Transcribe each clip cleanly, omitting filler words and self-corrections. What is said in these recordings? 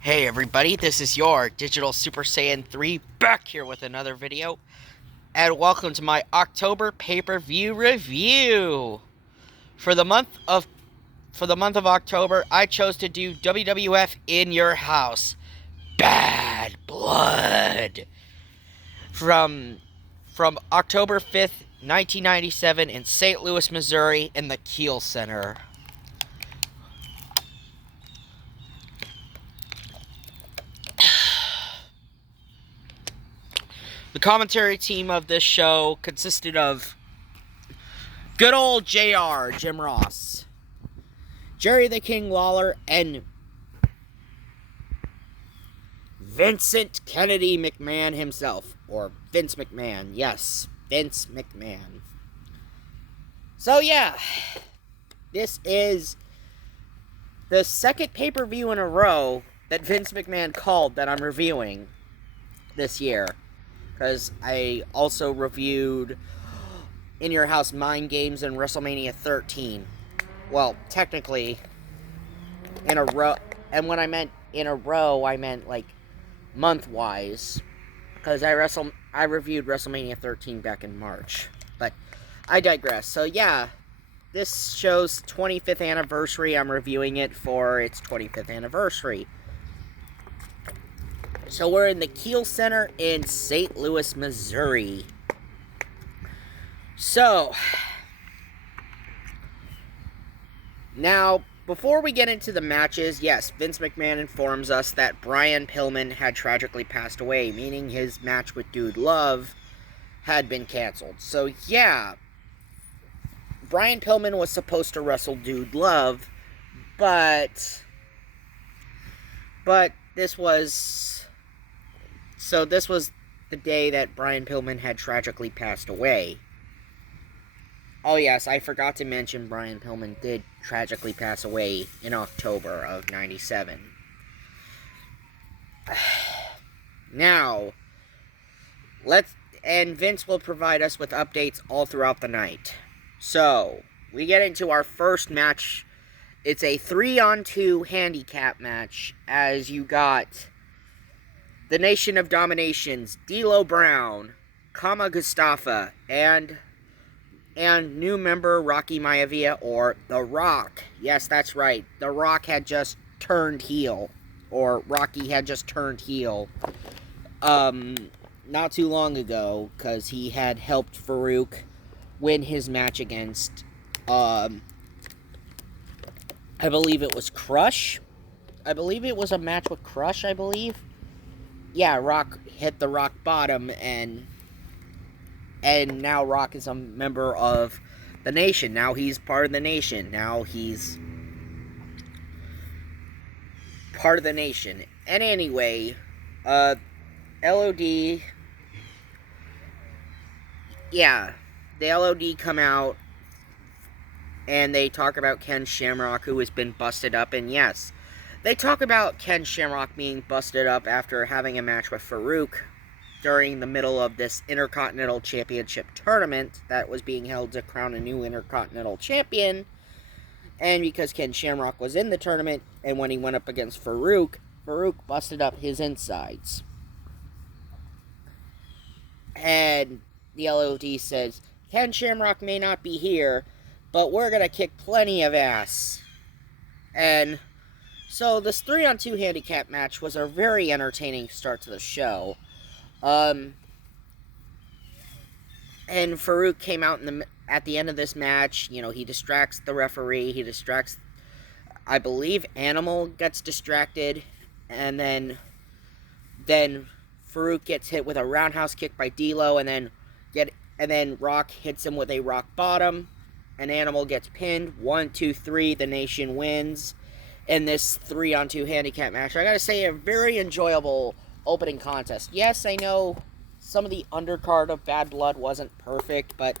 Hey everybody, this is your Digital Super Saiyan 3 back here with another video, and welcome to my October pay-per-view review. For the month of October, I chose to do WWF In Your House, Bad Blood, from October 5th, 1997 in St. Louis, Missouri in the Micheals Center. The commentary team of this show consisted of good old JR, Jim Ross, Jerry the King Lawler, and Vincent Kennedy McMahon himself. Or Vince McMahon. Yes, Vince McMahon. So yeah, this is the second pay-per-view in a row that Vince McMahon called that I'm reviewing this year. Because I also reviewed In Your House Mind Games and WrestleMania 13. Well, technically, in a row. And when I meant in a row, I meant like month-wise. Because I reviewed WrestleMania 13 back in March. But I digress. So yeah, this show's 25th anniversary. I'm reviewing it for its 25th anniversary. So we're in the Micheals Center in St. Louis, Missouri. So, now, before we get into the matches, yes, Vince McMahon informs us that Brian Pillman had tragically passed away, meaning his match with Dude Love had been canceled. So, yeah, Brian Pillman was supposed to wrestle Dude Love, but this was the day that Brian Pillman had tragically passed away. Oh yes, I forgot to mention Brian Pillman did tragically pass away in October of 97. Now, and Vince will provide us with updates all throughout the night. So, we get into our first match. It's a 3-on-2 handicap match, as you got the Nation of Dominations, D'Lo Brown, Kama Mustafa, and new member Rocky Maivia, or The Rock. Yes, that's right. The Rock had just turned heel. Or Rocky had just turned heel. Not too long ago, because he had helped Farouk win his match against, I believe it was Crush. I believe it was a match with Crush, I believe. Yeah, Rock hit the rock bottom, and now Rock is a member of the Nation. Now he's part of the Nation. Now he's part of the Nation. And anyway, LOD, yeah, the LOD come out, and they talk about Ken Shamrock, who has been busted up, and yes, they talk about Ken Shamrock being busted up after having a match with Farouk during the middle of this Intercontinental Championship tournament that was being held to crown a new Intercontinental Champion. And because Ken Shamrock was in the tournament, and when he went up against Farouk, Farouk busted up his insides. And the LOD says, Ken Shamrock may not be here, but we're going to kick plenty of ass. And so this 3-on-2 handicap match was a very entertaining start to the show. And Farouk came out at the end of this match. You know, he distracts the referee. He distracts, I believe, Animal gets distracted. And then Farouk gets hit with a roundhouse kick by D'Lo. And then Rock hits him with a rock bottom. And Animal gets pinned. 1, 2, 3. The Nation wins in this 3-on-2 handicap match. I gotta say, a very enjoyable opening contest. Yes, I know some of the undercard of Bad Blood wasn't perfect, but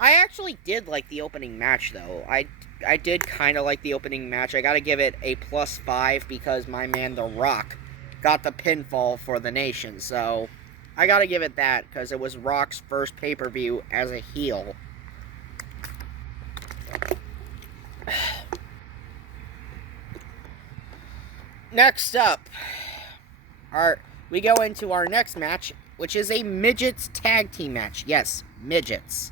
I actually did like the opening match, though. I did kind of like the opening match. I gotta give it a +5 because my man, The Rock, got the pinfall for the Nation. So, I gotta give it that, because it was Rock's first pay-per-view as a heel. Next up, we go into our next match, which is a midgets tag team match. Yes, midgets.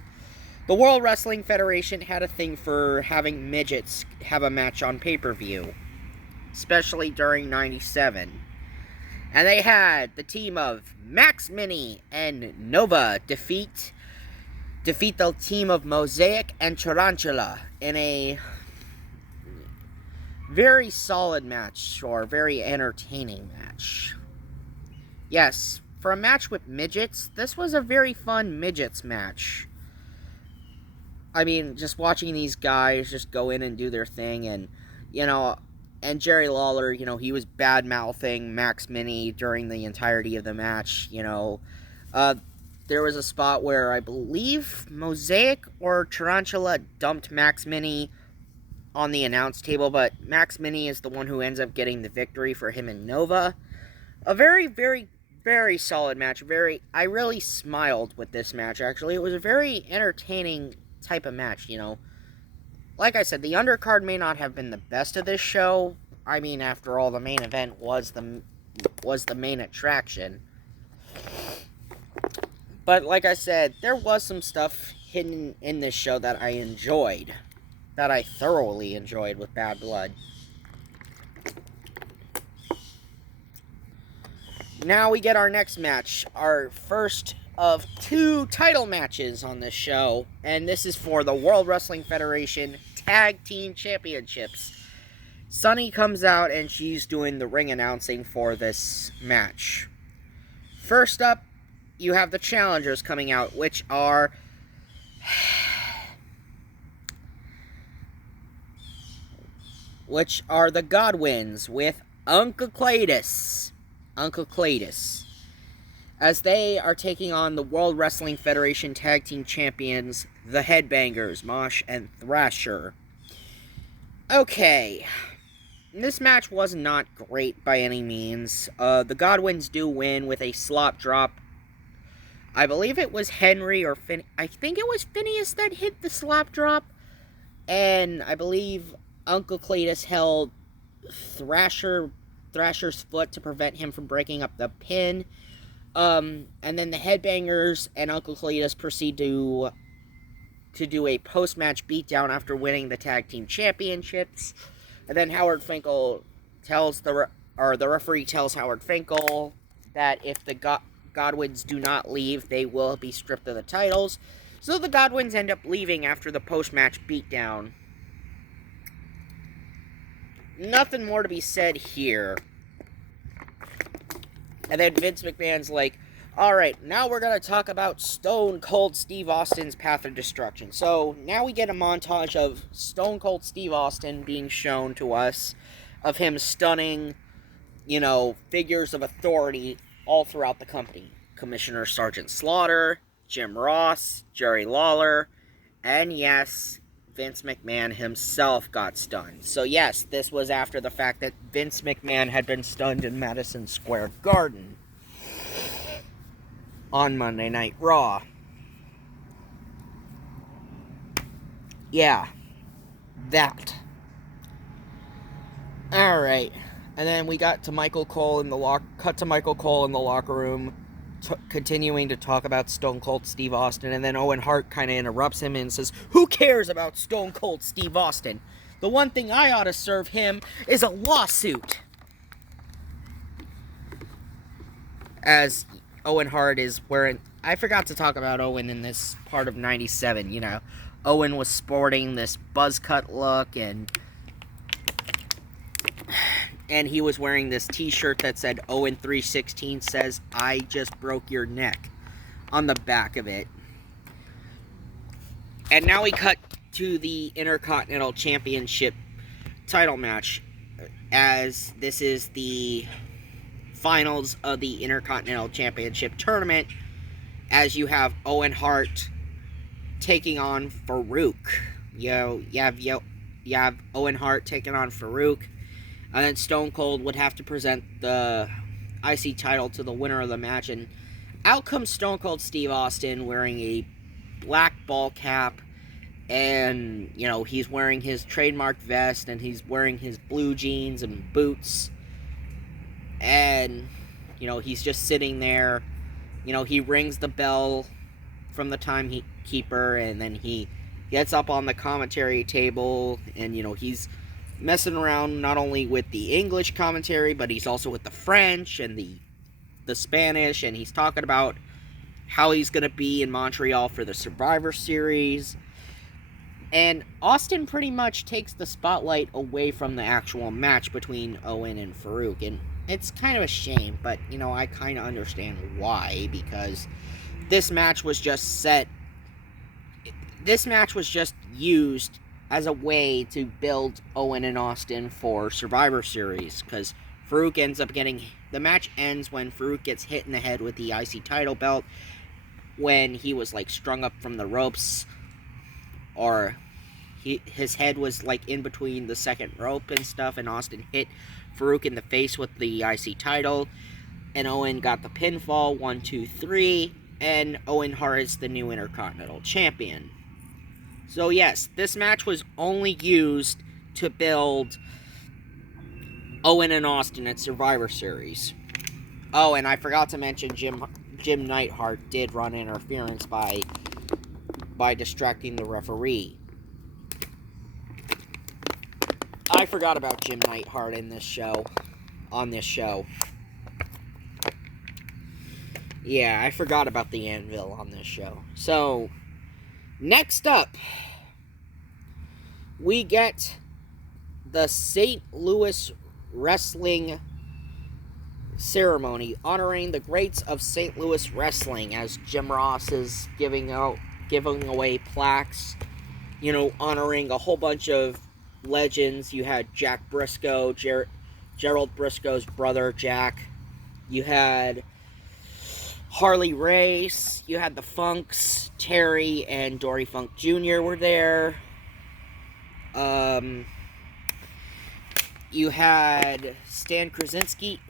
The World Wrestling Federation had a thing for having midgets have a match on pay-per-view, especially during '97. And they had the team of Max Mini and Nova defeat the team of Mosaic and Tarantula in a very solid match, or very entertaining match. Yes, for a match with midgets, this was a very fun midgets match. I mean, just watching these guys just go in and do their thing, and, and Jerry Lawler, he was bad-mouthing Max Mini during the entirety of the match, there was a spot where I believe Mosaic or Tarantula dumped Max Mini on the announce table, but Max Mini is the one who ends up getting the victory for him and Nova. A very, very, very solid match. I really smiled with this match, actually. It was a very entertaining type of match, Like I said, the undercard may not have been the best of this show. I mean, after all, the main event was the main attraction. But like I said, there was some stuff hidden in this show that I enjoyed. That I thoroughly enjoyed with Bad Blood. Now we get our next match. Our first of 2 title matches on this show. And this is for the World Wrestling Federation Tag Team Championships. Sunny comes out and she's doing the ring announcing for this match. First up, you have the challengers coming out, which are the Godwins with Uncle Cletus, as they are taking on the World Wrestling Federation Tag Team Champions, the Headbangers, Mosh and Thrasher. Okay, this match was not great by any means. The Godwins do win with a slop drop. I believe it was Henry or I think it was Phineas that hit the slop drop, and I believe Uncle Cletus held Thrasher's foot to prevent him from breaking up the pin. And then the Headbangers and Uncle Cletus proceed to do a post-match beatdown after winning the tag team championships. And then Howard Finkel tells the referee tells Howard Finkel that if the Godwins do not leave, they will be stripped of the titles. So the Godwins end up leaving after the post-match beatdown. Nothing more to be said here. And then Vince McMahon's like, alright, now we're going to talk about Stone Cold Steve Austin's Path of Destruction. So now we get a montage of Stone Cold Steve Austin being shown to us, of him stunning, figures of authority all throughout the company. Commissioner Sergeant Slaughter, Jim Ross, Jerry Lawler, and yes, Vince McMahon himself got stunned. So yes, this was after the fact that Vince McMahon had been stunned in Madison Square Garden on Monday Night Raw. Yeah, that. Alright, and then we got to Michael Cole in the locker room, continuing to talk about Stone Cold Steve Austin, and then Owen Hart kind of interrupts him and says, who cares about Stone Cold Steve Austin? The one thing I ought to serve him is a lawsuit. As Owen Hart is wearing, I forgot to talk about Owen in this part of 97, Owen was sporting this buzz cut look, and he was wearing this t-shirt that said Owen 316 says, I just broke your neck, on the back of it. And now we cut to the Intercontinental Championship title match, as this is the finals of the Intercontinental Championship tournament, as you have Owen Hart taking on Farouk. You have Owen Hart taking on Farouk. And then Stone Cold would have to present the IC title to the winner of the match. And out comes Stone Cold Steve Austin wearing a black ball cap. And, he's wearing his trademark vest. And he's wearing his blue jeans and boots. and, you know, he's just sitting there. You know, he rings the bell from the timekeeper, and then he gets up on the commentary table, and, you know, he's messing around not only with the English commentary, but he's also with the French and the Spanish, and he's talking about how he's going to be in Montreal for the Survivor Series. And Austin pretty much takes the spotlight away from the actual match between Owen and Farouk. And it's kind of a shame, but, you know, I kind of understand why, because this match was just used as a way to build Owen and Austin for Survivor Series, because Farouk ends up getting... The match ends when Farouk gets hit in the head with the IC title belt when he was, like, strung up from the ropes, or his head was, like, in between the second rope and stuff, and Austin hit Farouk in the face with the IC title, and Owen got the pinfall, 1, 2, 3, and Owen Hart is the new Intercontinental Champion. So yes, this match was only used to build Owen and Austin at Survivor Series. Oh, and I forgot to mention Jim Neidhart did run interference by distracting the referee. I forgot about Jim Neidhart on this show. Yeah, I forgot about the Anvil on this show. So, next up, we get the St. Louis Wrestling ceremony honoring the greats of St. Louis wrestling, as Jim Ross is giving away plaques, you know, honoring a whole bunch of legends. You had Jack Briscoe, Gerald Briscoe's brother Jack. You had Harley Race. You had the Funks. Terry and Dory Funk Jr. were there. You had Stan Krasinski.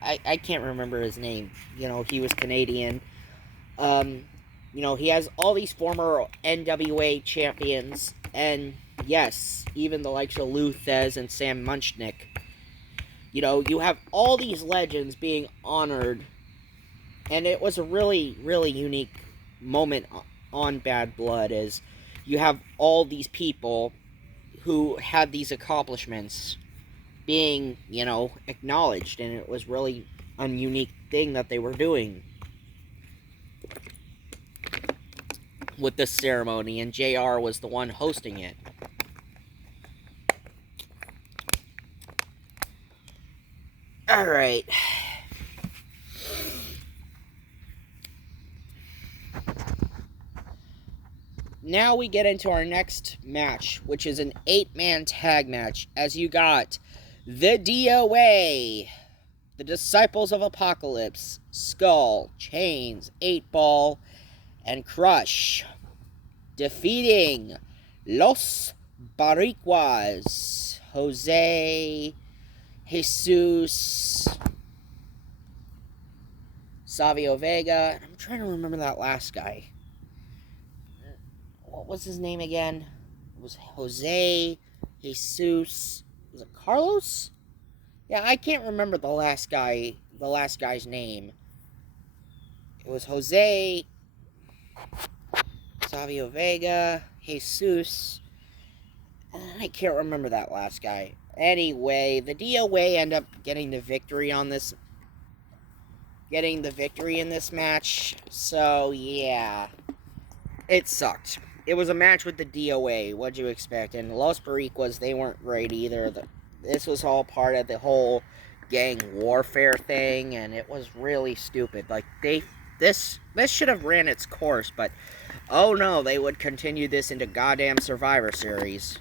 I can't remember his name. You know, he was Canadian. You know, he has all these former NWA champions, and yes, even the likes of Lou Thez and Sam Munchnick. You know, you have all these legends being honored, and it was a really, really unique moment on Bad Blood, as you have all these people who had these accomplishments being, you know, acknowledged, and it was really a unique thing that they were doing with this ceremony, and JR was the one hosting it. Alright. Now we get into our next match, which is an 8-man tag match, as you got the DOA, the Disciples of Apocalypse, Skull, Chains, 8-Ball, and Crush, defeating Los Boricuas, Jose, Jesus, Savio Vega. I'm trying to remember that last guy. What was his name again? It was Jose, Jesus. Was it Carlos? Yeah, I can't remember the last guy's name. It was Jose, Savio Vega, Jesus. I can't remember that last guy. Anyway, the DOA end up getting the victory in this match. So, yeah. It sucked. It was a match with the DOA. What'd you expect? And Los Boricuas, they weren't great either. This was all part of the whole gang warfare thing, and it was really stupid. Like, this should have ran its course, but oh no, they would continue this into goddamn Survivor Series.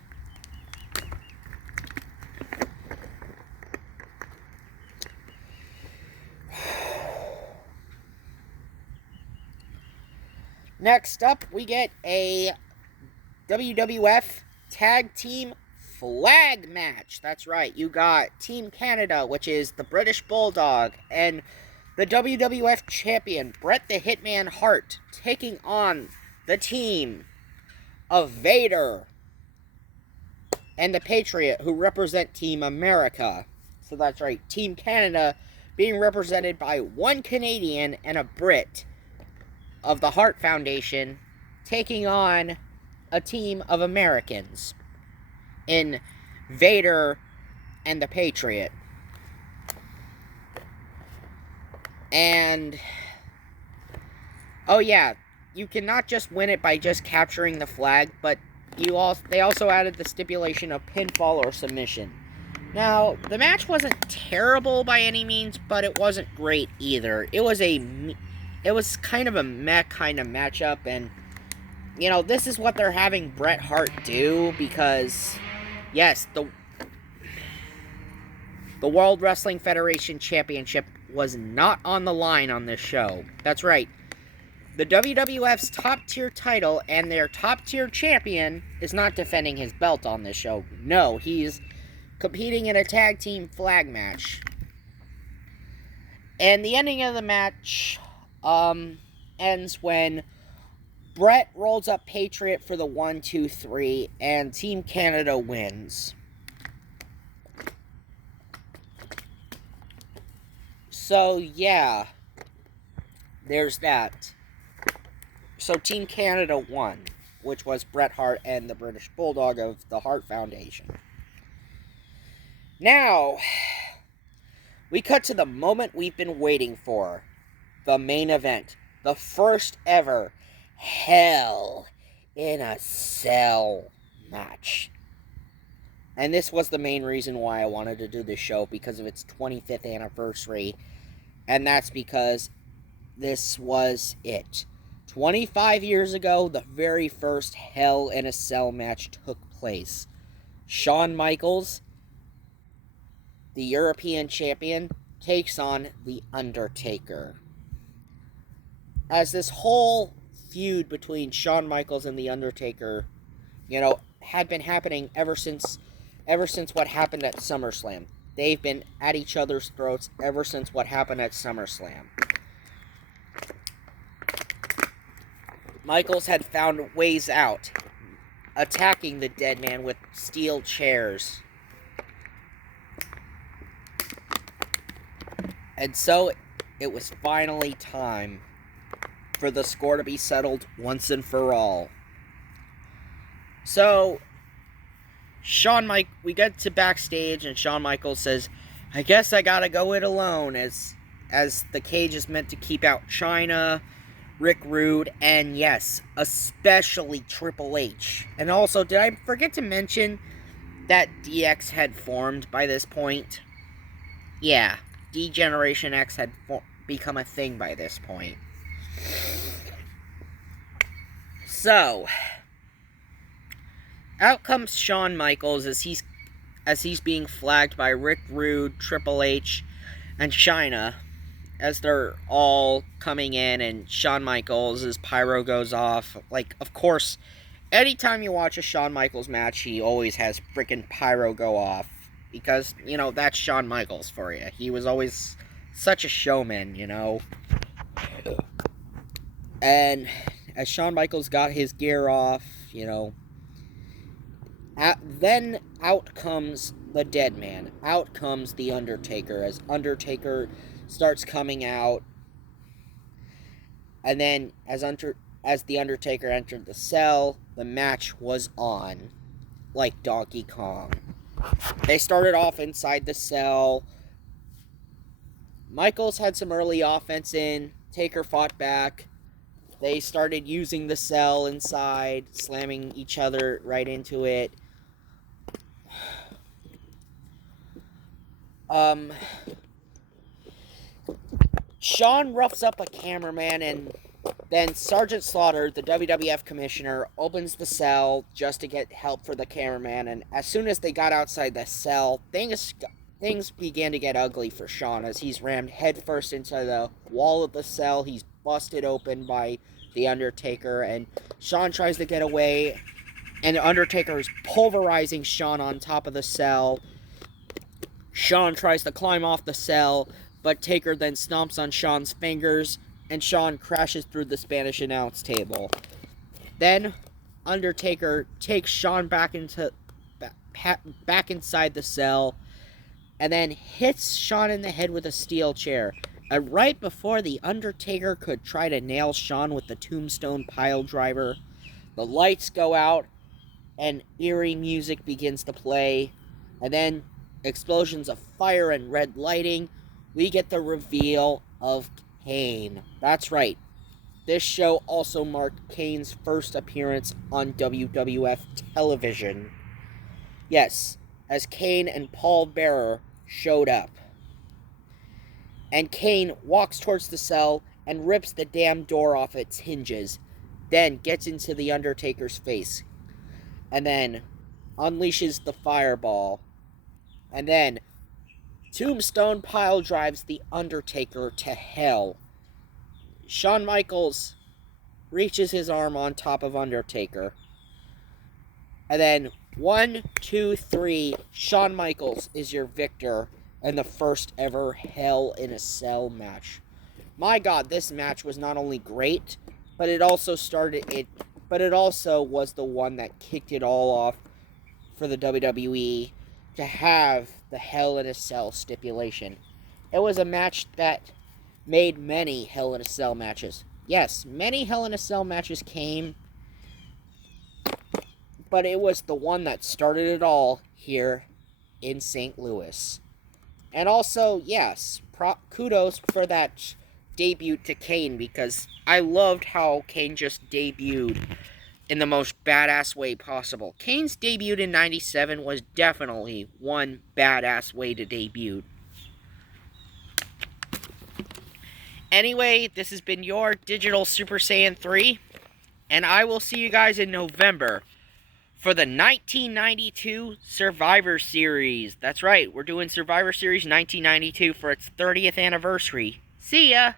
Next up, we get a WWF Tag Team Flag match. That's right, you got Team Canada, which is the British Bulldog, and the WWF Champion, Bret the Hitman Hart, taking on the team of Vader, and the Patriot, who represent Team America. So that's right, Team Canada being represented by one Canadian and a Brit of the Hart Foundation, taking on a team of Americans in Vader and the Patriot. And, oh yeah, you cannot just win it by just capturing the flag, but they also added the stipulation of pinfall or submission. Now, the match wasn't terrible by any means, but it wasn't great either. It was kind of a meh kind of matchup, and, you know, this is what they're having Bret Hart do, because, yes, the World Wrestling Federation Championship was not on the line on this show. That's right. The WWF's top-tier title and their top-tier champion is not defending his belt on this show. No, he's competing in a tag team flag match. And the ending of the match ends when Bret rolls up Patriot for the 1, 2, 3, and Team Canada wins. So, yeah, there's that. So, Team Canada won, which was Bret Hart and the British Bulldog of the Hart Foundation. Now, we cut to the moment we've been waiting for. The main event. The first ever Hell in a Cell match. And this was the main reason why I wanted to do this show, because of its 25th anniversary. And that's because this was it. 25 years ago, the very first Hell in a Cell match took place. Shawn Micheals, the European champion, takes on the Undertaker. As this whole feud between Shawn Micheals and the Undertaker, you know, had been happening ever since what happened at SummerSlam. They've been at each other's throats ever since what happened at SummerSlam. Micheals had found ways out, attacking the dead man with steel chairs. And so it was finally time for the score to be settled once and for all. So, we get to backstage, and Shawn Micheals says, "I guess I gotta go it alone," as the cage is meant to keep out Chyna, Rick Rude, and yes, especially Triple H. And also, did I forget to mention that DX had formed by this point? Yeah, D-Generation X had become a thing by this point. So, out comes Shawn Micheals as he's being flagged by Rick Rude, Triple H, and Chyna, as they're all coming in, and Shawn Micheals' pyro goes off. Like, of course, anytime you watch a Shawn Micheals match, he always has frickin' pyro go off. Because, you know, that's Shawn Micheals for you. He was always such a showman, you know. And as Shawn Micheals got his gear off, you know, then out comes the dead man. Out comes the Undertaker, as Undertaker starts coming out. And then, as the Undertaker entered the cell, the match was on, like Donkey Kong. They started off inside the cell. Micheals had some early offense in. Taker fought back. They started using the cell inside, slamming each other right into it. Shawn roughs up a cameraman, and then Sergeant Slaughter, the WWF commissioner, opens the cell just to get help for the cameraman. And as soon as they got outside the cell, things began to get ugly for Shawn, as he's rammed headfirst into the wall of the cell. He's busted open by the Undertaker, and Shawn tries to get away, and the Undertaker is pulverizing Shawn on top of the cell. Shawn tries to climb off the cell, but Taker then stomps on Shawn's fingers, and Shawn crashes through the Spanish announce table. Then Undertaker takes Shawn back inside the cell, and then hits Shawn in the head with a steel chair. And right before the Undertaker could try to nail Shawn with the tombstone pile driver, the lights go out, and eerie music begins to play, and then explosions of fire and red lighting. We get the reveal of Kane. That's right. This show also marked Kane's first appearance on WWF television. Yes, as Kane and Paul Bearer showed up. And Kane walks towards the cell and rips the damn door off its hinges, then gets into the Undertaker's face, and then unleashes the fireball, and then Tombstone pile drives the Undertaker to hell. Shawn Michaels reaches his arm on top of Undertaker, and then 1, 2, 3, Shawn Michaels is your victor in the first ever Hell in a Cell match. My God, this match was not only great, but it also was the one that kicked it all off for the WWE to have the Hell in a Cell stipulation. It was a match that made many Hell in a Cell matches. Yes, many Hell in a Cell matches came, but it was the one that started it all here in St. Louis. And also, yes, kudos for that debut to Kane, because I loved how Kane just debuted in the most badass way possible. Kane's debut in 97 was definitely one badass way to debut. Anyway, this has been your Digital Super Saiyan 3, and I will see you guys in November for the 1992 Survivor Series. That's right, we're doing Survivor Series 1992 for its 30th anniversary. See ya!